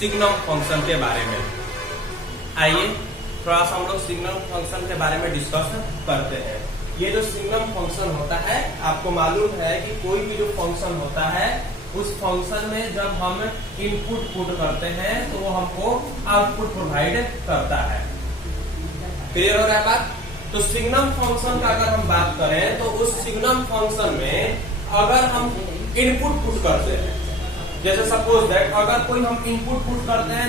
Signum function के बारे में। आइए थोड़ा सा हम लोग सिग्नम फंक्शन के बारे में डिस्कस करते हैं। ये जो सिग्नम फंक्शन होता है, आपको मालूम है कि कोई भी जो फंक्शन होता है उस फंक्शन में जब हम इनपुट पुट करते हैं तो वो हमको आउटपुट प्रोवाइड करता है। क्लियर हो रहा है बात? तो सिग्नम फंक्शन का अगर हम बात करें तो उस सिग्नम फंक्शन में अगर हम इनपुट पुट करते हैं, जैसे सपोज दैट अगर कोई हम इनपुट पुट करते हैं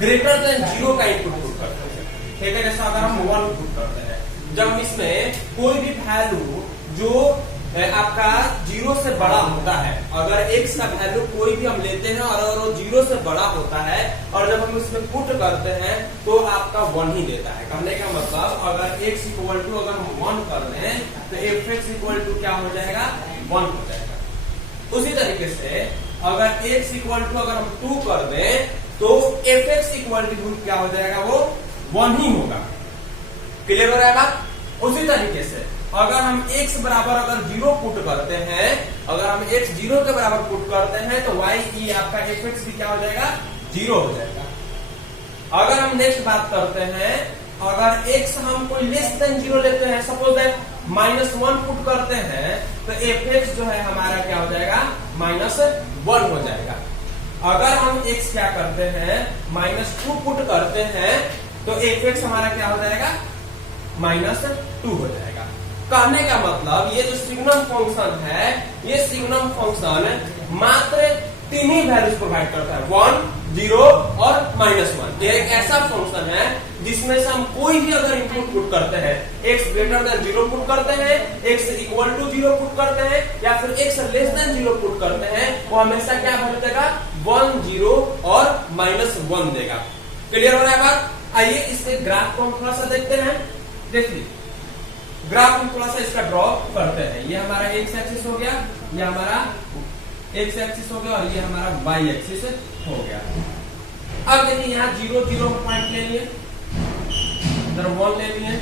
ग्रेटर देन 0 का इनपुट पुट करते हैं, ठीक है, जैसे अगर हम 1 पुट करते हैं, जब इसमें कोई भी वैल्यू जो आपका 0 से बड़ा होता है, अगर x का वैल्यू कोई भी हम लेते हैं और अगर वो 0 से बड़ा होता है और जब हम इसमें पुट करते हैं तो आपका 1 ही देता है। कहने का मतलब अगर x इक्वल टू अगर हम 1 कर दें तो fx इक्वल टू क्या हो जाएगा? 1 हो जाएगा। उसी तरीके से अगर x इक्वल टू अगर हम 2 कर दें तो fx इक्वल टू क्या हो जाएगा? वो 1 ही होगा। क्लियर हो रहा है बात? उसी तरीके से अगर हम x बराबर अगर 0 पुट करते हैं, अगर हम x 0 के बराबर पुट करते हैं तो y ई आपका fx भी क्या हो जाएगा? 0 हो जाएगा। अगर हम नेक्स्ट बात करते हैं, अगर x हम कोई लेस देन 0 लेते हैं, सपोज दैट -1 पुट करते हैं तो fx जो है हमारा क्या हो जाएगा? -1 हो जाएगा। अगर हम x क्या करते हैं -2 पुट करते हैं तो fx हमारा क्या हो जाएगा? -2 हो जाएगा। कहने का मतलब ये जो सिग्नम फंक्शन है, ये सिग्नम फंक्शन मात्र 3 ही वैल्यूज प्रोवाइड करता है, 1, 0 और -1। ये एक ऐसा फंक्शन है जिसमें से हम कोई भी अगर इनपुट पुट करते हैं, x ग्रेटर देन 0 पुट करते हैं, x इक्वल टू 0 पुट करते हैं या फिर x लेस देन 0 पुट करते हैं, वो हमेशा क्या वैल्यू देगा? 1, 0 और -1 देगा। क्लियर हो रहा है बात? आइए इसके ग्राफ को हम थोड़ा सा देखते हैं। देखिए ग्राफ हम थोड़ा सा इसका ड्रॉ करते हैं। ये हमारा x एक्सिस हो गया, ये हमारा x एक्सिस हो गया और ये हमारा y एक्सिस हो गया। अब देखिए यहाँ 0, 0 पॉइंट ले लिए, इधर 1 ले लिए,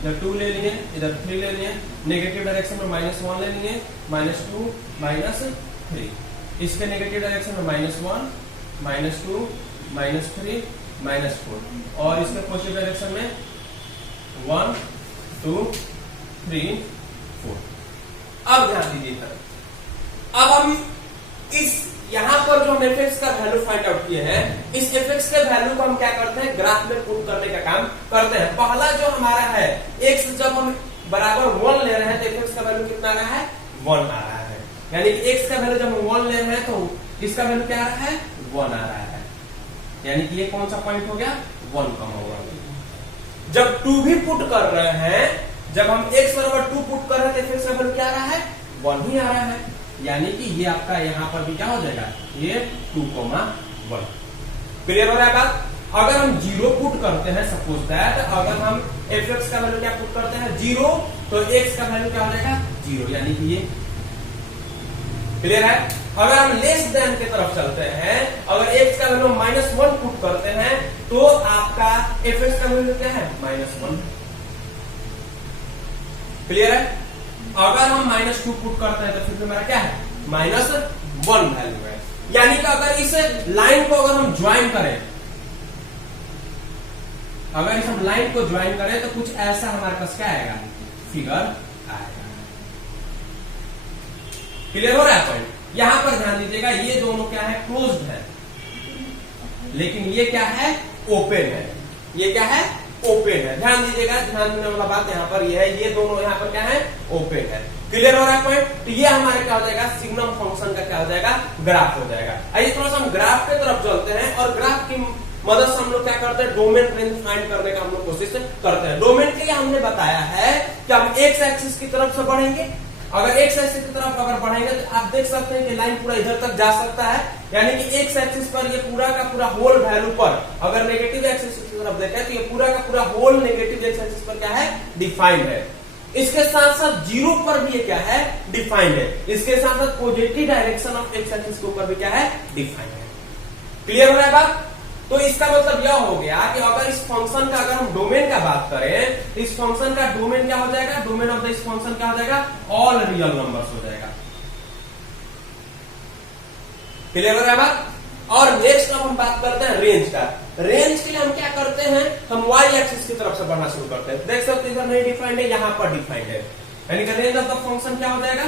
इधर 2 ले लिए, इधर 3 ले लिए, नेगेटिव डायरेक्शन में -1 ले लिए, -2, -3, इसके नेगेटिव डायरेक्शन में -1, -2, -3, -4 और इसके पॉजिटिव डायरेक्शन में 1, 2, 3, 4। अब ध्यान दीजिए, अब हम इस यहां पर जो हम fx का वैल्यू फाइंड आउट किए हैं, इस fx के वैल्यू को हम क्या करते हैं? ग्राफ में पुट करने का काम करते हैं। पहला जो हमारा है x जब हम बराबर 1 ले रहे हैं तो fx का वैल्यू कितना आ रहा है? 1 आ रहा है। यानी कि x का वैल्यू जब हम 1 ले रहे हैं तो इसका वैल्यू क्या आ रहा है? 1 आ रहा है। यानी कि ये कौन सा पॉइंट हो गया? 1 कम होगा। जब 2 भी पुट कर रहे हैं, जब हम x बराबर 2 पुट कर रहे हैं तो fx का वैल्यू क्या आ रहा है? 1 ही आ रहा है। यानी कि ये आपका यहाँ पर भी क्या हो जाएगा? ये 2,1। क्लियर हो रहा है बात? अगर हम 0 पुट करते हैं, सपोज दैट अगर हम fx का वैल्यू क्या पुट करते हैं? 0, तो x का वैल्यू क्या हो जाएगा? 0, यानी कि ये। क्लियर है? अगर हम लेस देन की तरफ चलते हैं, अगर x का वैल्यू -1 पुट करते हैं तो आपका fx का वैल्यू क्या है? -1। क्लियर है? अगर हम -2 पुट करते हैं तो फिर हमारा क्या है? -1 वैल्यू है। यानी कि अगर इस लाइन को अगर हम ज्वाइन करें, अगर इस हम लाइन को ज्वाइन करें तो कुछ ऐसा हमारे पास क्या आएगा? फिगर आएगा। क्लियर हो रहा है पॉइंट? यहां पर ध्यान दीजिएगा, ये दोनों क्या है? क्लोज्ड है, लेकिन ये क्या है? ओपन है। ये क्या है? ओपन है। ध्यान दीजिएगा, ध्यान देने वाला बात यहाँ पर ये है, ये दोनों यहाँ पर क्या है? ओपन है। क्लियर हो रहा है पॉइंट? तो ये हमारे क्या हो जाएगा? सिग्नम फंक्शन का क्या हो जाएगा? ग्राफ हो जाएगा। आइए थोड़ा सा हम ग्राफ की तरफ चलते हैं और ग्राफ की मदद से हम लोग क्या करते हैं? डोमेन रेंज फाइंड करने का हम लोग कोशिश करते हैं। डोमेन के लिए हमने बताया है कि हम x एक्सिस की तरफ से बढ़ेंगे। अगर x एक्सिस की तरफ अगर बढ़ेंगे तो आप देख सकते हैं कि लाइन पूरा इधर तक जा सकता है। यानी कि x एक्सिस पर ये पूरा का पूरा होल वैल्यू पर, अगर नेगेटिव एक्सिस की तरफ देखें तो ये पूरा का पूरा होल नेगेटिव x एक्सिस पर क्या है? डिफाइंड है। इसके साथ साथ 0 पर भी ये क्या है? डिफाइंड है। इसके साथ साथ positive direction of x axis के ऊपर भी क्या है? डिफाइंड है। क्लियर हो रहा है बात? तो इसका मतलब यह हो गया कि अगर इस फंक्शन का अगर हम डोमेन का बात करें, इस फंक्शन का डोमेन क्या हो जाएगा? डोमेन ऑफ दिस फंक्शन क्या हो जाएगा? ऑल रियल नंबर्स हो जाएगा। क्लियर हो रहा है बात? और नेक्स्ट अब हम बात करते हैं रेंज का। रेंज के लिए हम क्या करते हैं, हम वाई एक्सिस की तरफ से बढ़ना शुरू करते हैं। देख सकते हैं इधर नहीं डिफाइंड है, यहाँ पर डिफाइंड है, यानी कि रेंज ऑफ द फंक्शन क्या हो जाएगा,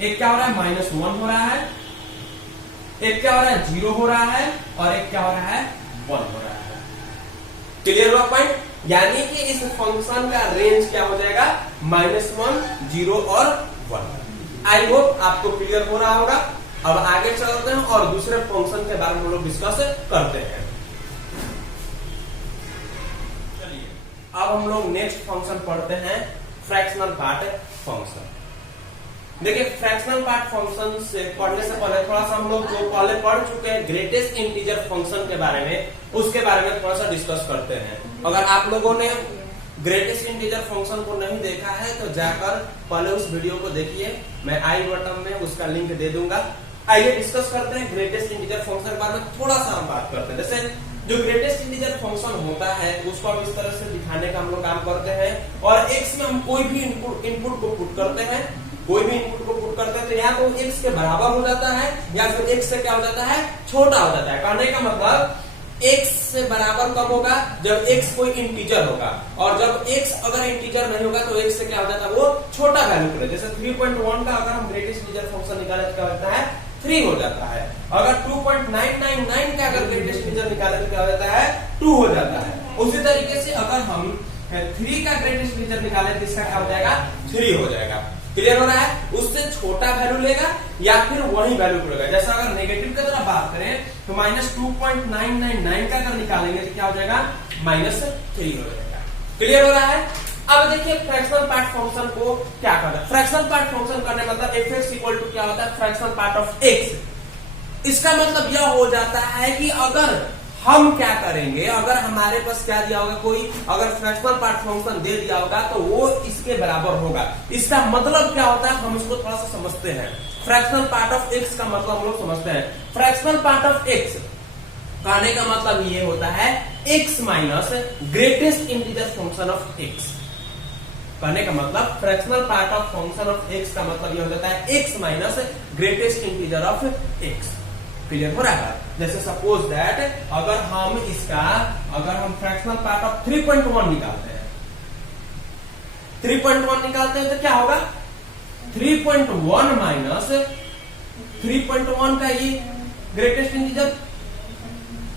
एक क्या हो रहा है -1 हो रहा है, एक क्या हो रहा है 0 हो रहा है, और एक क्या हो रहा है 1 हो रहा है। क्लियर हुआ पॉइंट? यानी कि इस फंक्शन का रेंज क्या हो जाएगा, -1, 0 और 1। आई होप आपको क्लियर हो रहा होगा। अब आगे चलते हैं और दूसरे फंक्शन के बारे में हम लोग डिस्कस करते हैं। चलिए अब हम लोग नेक्स्ट फंक्शन पढ़ते हैं, फ्रैक्शनल पार्ट फंक्शन। देखिए फ्रैक्शनल पार्ट फंक्शन से पढ़ने से पहले थोड़ा सा हम लोग जो पहले पढ़ चुके हैं ग्रेटेस्ट इंटीजर फंक्शन के बारे में, उसके बारे में थोड़ा सा डिस्कस करते हैं। अगर आप लोगों ने ग्रेटेस्ट इंटीजर फंक्शन को नहीं देखा है तो जाकर पहले उस वीडियो को देखिए, मैं आई बटन में उसका लिंक दे दूंगा। आइए डिस्कस करते हैं ग्रेटेस्ट इंटीजर फंक्शन के बारे में, थोड़ा सा हम बात करते हैं। जैसे जो ग्रेटेस्ट इंटीजर फंक्शन होता है उसको हम इस तरह से दिखाने का हम लोग काम करते हैं, और एक्स में हम कोई भी इनपुट को पुट करते हैं, कोई भी इनपुट को पुट करते हैं तो या तो x के बराबर हो जाता है या फिर x से क्या हो जाता है, छोटा हो जाता है। कहने का मतलब x से बराबर कब होगा, जब x कोई इंटीजर होगा, और जब x अगर इंटीजर नहीं होगा तो x से क्या हो जाता है, वो छोटा वैल्यू करें। जैसे 3.1 का अगर हम ग्रेटेस्ट इंटीजर फंक्शन निकाले तो क्या होता है, 3 हो जाता है। अगर 2.999 का अगर ग्रेटेस्ट इंटीजर निकाले तो क्या हो जाता है, 2 हो जाता है। उसी तरीके से अगर हम 3 का ग्रेटेस्ट इंटीजर निकाले तो इसका क्या हो जाएगा, 3 हो जाएगा। क्लियर हो रहा है? उससे छोटा वैल्यू लेगा या फिर वही वैल्यू लेगा। जैसा अगर नेगेटिव की तरफ बात करें तो -2.999 का अगर निकालेंगे तो क्या हो जाएगा, -3 हो जाएगा। क्लियर हो रहा है? अब देखिए फ्रैक्शनल पार्ट फंक्शन को क्या करना है। फ्रैक्शनल पार्ट फंक्शन करने का मतलब f(x) इक्वल टू क्या होता है, फ्रैक्शनल पार्ट ऑफ x। इसका मतलब यह हो जाता है कि अगर हम क्या करेंगे, अगर हमारे पास क्या दिया होगा, कोई अगर फ्रैक्शनल पार्ट फंक्शन दे दिया होगा तो वो इसके बराबर होगा। इसका मतलब क्या होता है, हम इसको थोड़ा सा समझते हैं। फ्रैक्शनल पार्ट ऑफ x का मतलब हम लोग समझते हैं। फ्रैक्शनल पार्ट ऑफ x कहने का मतलब ये होता है x minus greatest integer function of x। कहने का मतलब fractional part of function of x का मतलब ये हो जाता है x minus greatest integer of x। Clear हो रहा है? जैसे सपोज दैट अगर हम फ्रैक्शनल पार्ट ऑफ 3.1 निकालते हैं, 3.1 निकालते हैं तो क्या होगा, 3.1 माइनस 3.1 का ये ग्रेटेस्ट इंटीजर।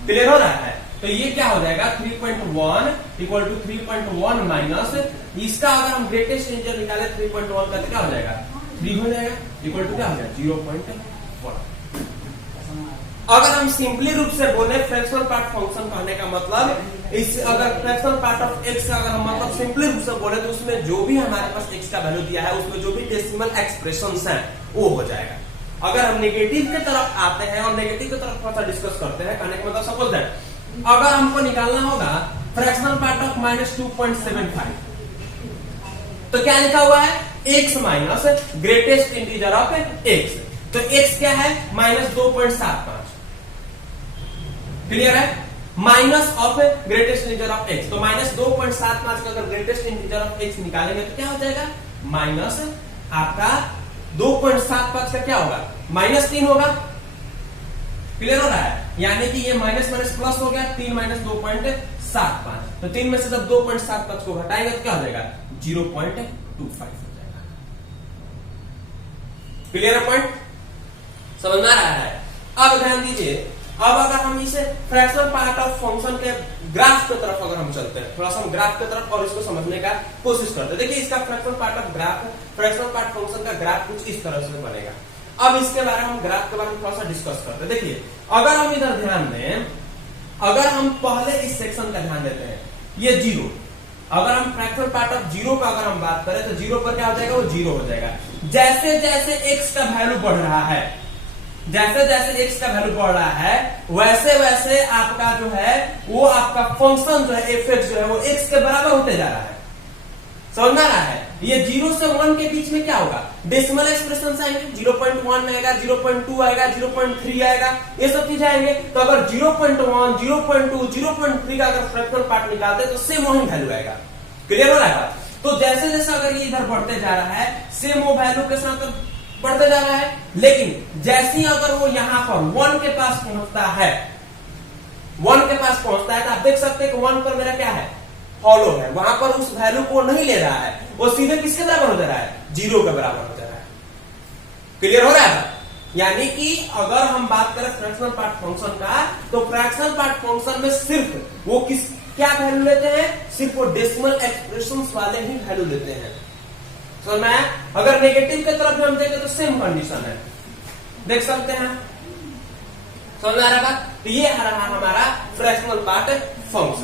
क्लियर हो रहा है? तो ये क्या हो जाएगा, 3.1 इक्वल टू 3.1 माइनस इसका अगर हम ग्रेटेस्ट इंटीजर निकाले 3.1 का तो क्या हो जाएगा, 3 हो जाएगा, इक्वल टू क्या हो जाएगा, 0.1। अगर हम सिंपली रूप से बोले फ्रैक्शनल पार्ट फंक्शन कहने का मतलब इस, अगर फ्रैक्शनल पार्ट ऑफ x का अगर हम मतलब सिंपली रूप से बोले तो उसमें जो भी हमारे पास x का वैल्यू दिया है उसमें जो भी डेसिमल एक्सप्रेशंस हैं वो हो जाएगा। अगर हम नेगेटिव की तरफ आते हैं और नेगेटिव की तरफ थोड़ा सा डिस्कस करते हैं, कहने का मतलब सपोज दैट अगर हमको निकालना होगा फ्रैक्शनल पार्ट ऑफ -2.75 तो क्या लिखा हुआ है, x minus greatest integer of x। तो x क्या है, -2.75। क्लियर है? Minus of greatest integer of x, तो -2.75 का अगर ग्रेटेस्ट इंटीजर ऑफ x निकालेंगे तो क्या हो जाएगा, माइनस आपका 2.75 का क्या होगा, -3 होगा। क्लियर हो रहा है? यानी कि ये माइनस माइनस प्लस हो गया, 3 माइनस 2.75, तो 3 में से जब 2.75 को घटाएंगे तो क्या हो जाएगा, 0.25 हो जाएगा। क्लियर है पॉइंट? समझ में आ रहा है? अब ध्यान दीजिए, अब अगर हम इसे फ्रैक्शनल पार्ट ऑफ फंक्शन के ग्राफ की तरफ अगर हम चलते हैं, थोड़ा सा हम ग्राफ की तरफ और इसको समझने का कोशिश करते हैं। देखिए इसका fractional part of graph, fractional part function का ग्राफ कुछ इस तरह से बनेगा। अब इसके बारे में हम ग्राफ के बारे में थोड़ा सा डिस्कस करते हैं। देखिए अगर हम इधर ध्यान दें, अगर हम पहले इस सेक्शन का ध्यान देते हैं, ये 0, अगर हम फ्रैक्शनल पार्ट ऑफ 0 का अगर हम बात करें तो 0 पर क्या हो जाएगा, वो 0 हो जाएगा। जैसे जैसे x का वैल्यू बढ़ रहा है, जैसे जैसे x का वैल्यू बढ़ रहा है वैसे वैसे आपका जो है वो आपका फंक्शन जो है f(x) जो है वो x के बराबर होते जा रहा है। समझ में आ रहा है? ये 0 से 1 के बीच में क्या होगा, डेसिमल एक्सप्रेशन आएंगे, 0.1 आएगा, 0.2 आएगा, 0.3 आएगा, ये सब चीजें आएंगे। तो अगर 0.1, 0.2, 0.3 का अगर फ्रैक्शनल पार्ट निकालते तो सेम वही वैल्यू आएगा। क्लियर हो रहा है? तो जैसे जैसे अगर ये इधर बढ़ते जा रहा है सेम वो वैल्यू के साथ बढ़ते जा रहा है। लेकिन जैसे ही अगर वो यहां पर 1 के पास पहुंचता है, 1 के पास पहुंचता है तो आप देख सकते हैं कि 1 पर मेरा क्या है, फॉलो है, वहां पर उस वैल्यू को नहीं ले रहा है, वो सीधे किसके बराबर हो जा रहा है, 0 के बराबर हो जा रहा है। क्लियर हो रहा है? यानी कि अगर हम बात करें फ्रैक्शनल पार्ट फंक्शन का, तो फ्रैक्शनल पार्ट फंक्शन में सिर्फ वो क्या वैल्यू लेते हैं, सिर्फ वो डेसिमल एक्सप्रेशंस वाले ही वैल्यू लेते हैं। समझ में आया? अगर नेगेटिव की तरफ भी हम देखें तो सेम कंडीशन है, देख सकते हैं। समझ आ रहा है बात? तो ये रहा हमारा फ्रैक्शनल पार्ट फंक्शन।